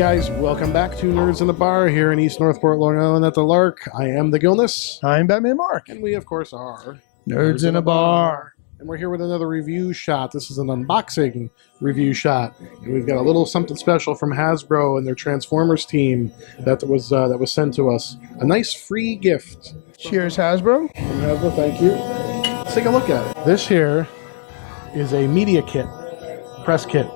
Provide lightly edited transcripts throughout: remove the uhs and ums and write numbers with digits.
guys, welcome back to Nerds in the Bar here in East Northport, Long Island at the Lark. I am the Gilness. I'm Batman Mark. And we, of course, are Nerds in a Bar. And we're here with another review shot. This is an unboxing review shot. And we've got a little something special from Hasbro and their Transformers team that was sent to us. A nice free gift. Cheers, Hasbro. From Hasbro, thank you. Let's take a look at it. This here is a media kit, press kit,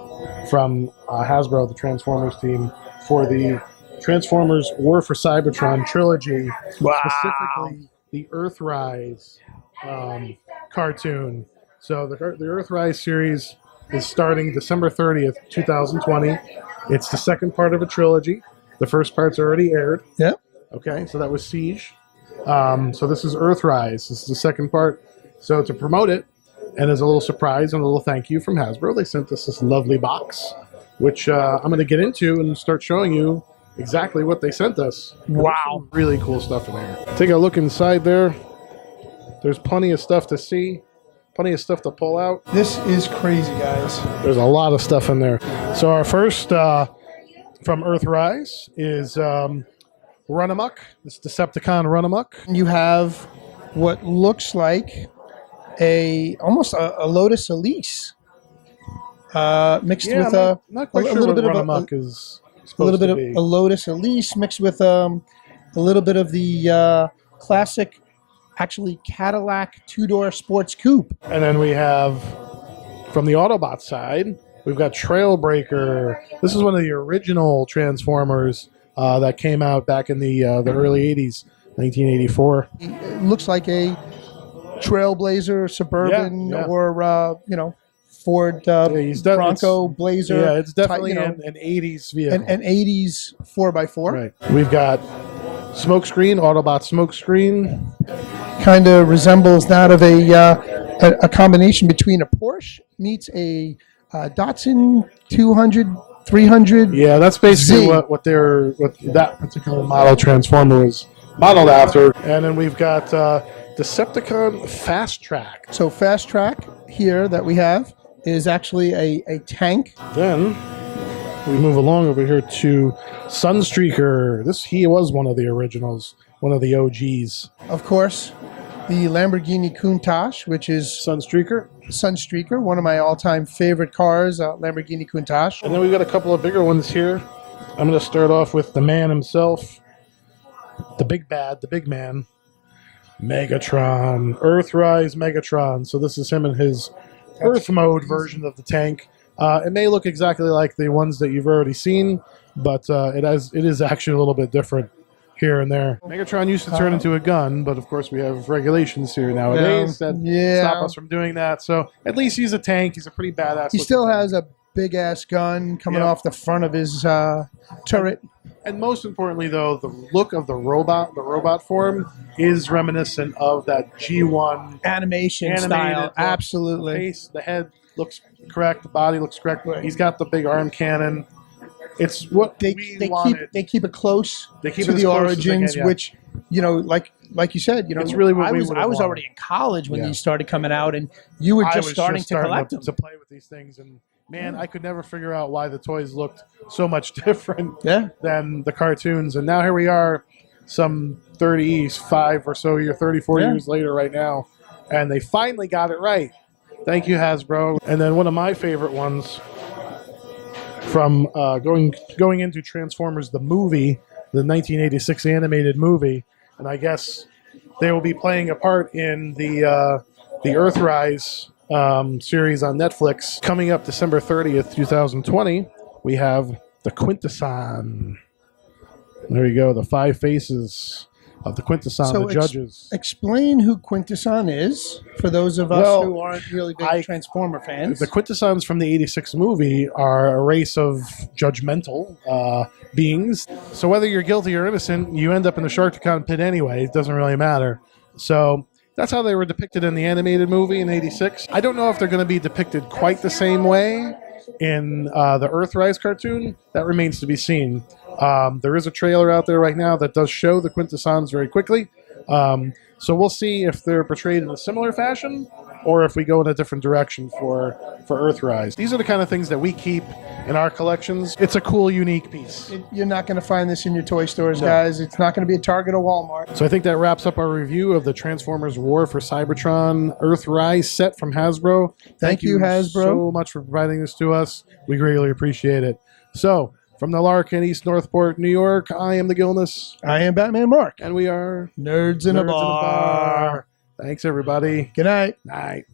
from Hasbro, the Transformers team, for the Transformers War For Cybertron Trilogy. Wow. Specifically, the Earthrise cartoon. So the Earthrise series is starting December 30th, 2020. It's the second part of a trilogy. The first part's already aired. Yep. Okay, so that was Siege. So this is Earthrise. This is the second part. So to promote it, and as a little surprise and a little thank you from Hasbro, they sent us this lovely box, which I'm going to get into and start showing you exactly what they sent us. Wow. Really cool stuff in there. Take a look inside there. There's plenty of stuff to see, plenty of stuff to pull out. This is crazy, guys. There's a lot of stuff in there. So our first from Earthrise is Run Amok. This Decepticon Run Amok. You have what looks like almost a Lotus Elise mixed with not quite sure little bit Run of Amok is a little bit of be. a Lotus Elise mixed with a little bit of the classic, actually Cadillac two-door sports coupe. And then we have, from the Autobot side, we've got Trailbreaker. This is one of the original Transformers that came out back in the early 80s, 1984. It looks like a Trailblazer, Suburban, Yeah. or Ford Bronco Blazer. Yeah, it's definitely type, an 80s vehicle. an 80s 4x4. Right. We've got Smokescreen, Autobot Smokescreen. Kind of resembles that of a combination between a Porsche meets a Datsun 200, 300. Yeah, that's basically Z. what that particular model Transformer was modeled after. And then we've got Decepticon Fast Track. So Fast Track here that we have is actually a tank. Then we move along over here to Sunstreaker. He was one of the originals, one of the OGs. Of course, the Lamborghini Countach, which is Sunstreaker, one of my all-time favorite cars, Lamborghini Countach. And then we've got a couple of bigger ones here. I'm going to start off with the man himself, the big bad, the big man, Megatron, Earthrise Megatron. So this is him in his Earth mode version of the tank. It may look exactly like the ones that you've already seen, but it is actually a little bit different here and there. Megatron used to turn into a gun, but of course we have regulations here nowadays that stop us from doing that. So at least he's a tank. He's a pretty badass. He still has a big-ass gun coming off the front of his turret. And most importantly, though, the look of the robot form is reminiscent of that G1 animation style. look. Absolutely. The face, the head looks correct. The body looks correct. Right. He's got the big arm cannon. It's what they wanted. They keep it close They keep to it as the close as they origins, can, yeah. which like you said, it's really what I we was would've wanted. already in college when these started coming out, and you were just starting to collect them. To play with these things, and man, I could never figure out why the toys looked so much different than the cartoons. And now here we are, some 35 or so 34 years later right now, and they finally got it right. Thank you, Hasbro. And then one of my favorite ones from going into Transformers the movie, the 1986 animated movie, and I guess they will be playing a part in the Earthrise series on Netflix. Coming up December 30th, 2020, we have the Quintesson. There you go, the 5 faces of the Quintesson, the judges. Explain who Quintesson is for those of us who aren't really big Transformer fans. The Quintessons from the 86 movie are a race of judgmental beings. So whether you're guilty or innocent, you end up in the Sharkticon pit anyway. It doesn't really matter. So that's how they were depicted in the animated movie in 86. I don't know if they're going to be depicted quite the same way in the Earthrise cartoon. That remains to be seen. There is a trailer out there right now that does show the Quintessons very quickly. So we'll see if they're portrayed in a similar fashion or if we go in a different direction for Earthrise. These are the kind of things that we keep in our collections. It's a cool, unique piece. You're not going to find this in your toy stores, No. guys. It's not going to be a Target or Walmart. So I think that wraps up our review of the Transformers War for Cybertron Earthrise set from Hasbro. Thank you, Hasbro, so much for providing this to us. We greatly appreciate it. So, from the Lark in East Northport, New York, I am the Gilness. I am Batman Mark. And we are Nerds in a Bar. Thanks, everybody. Good night. Night.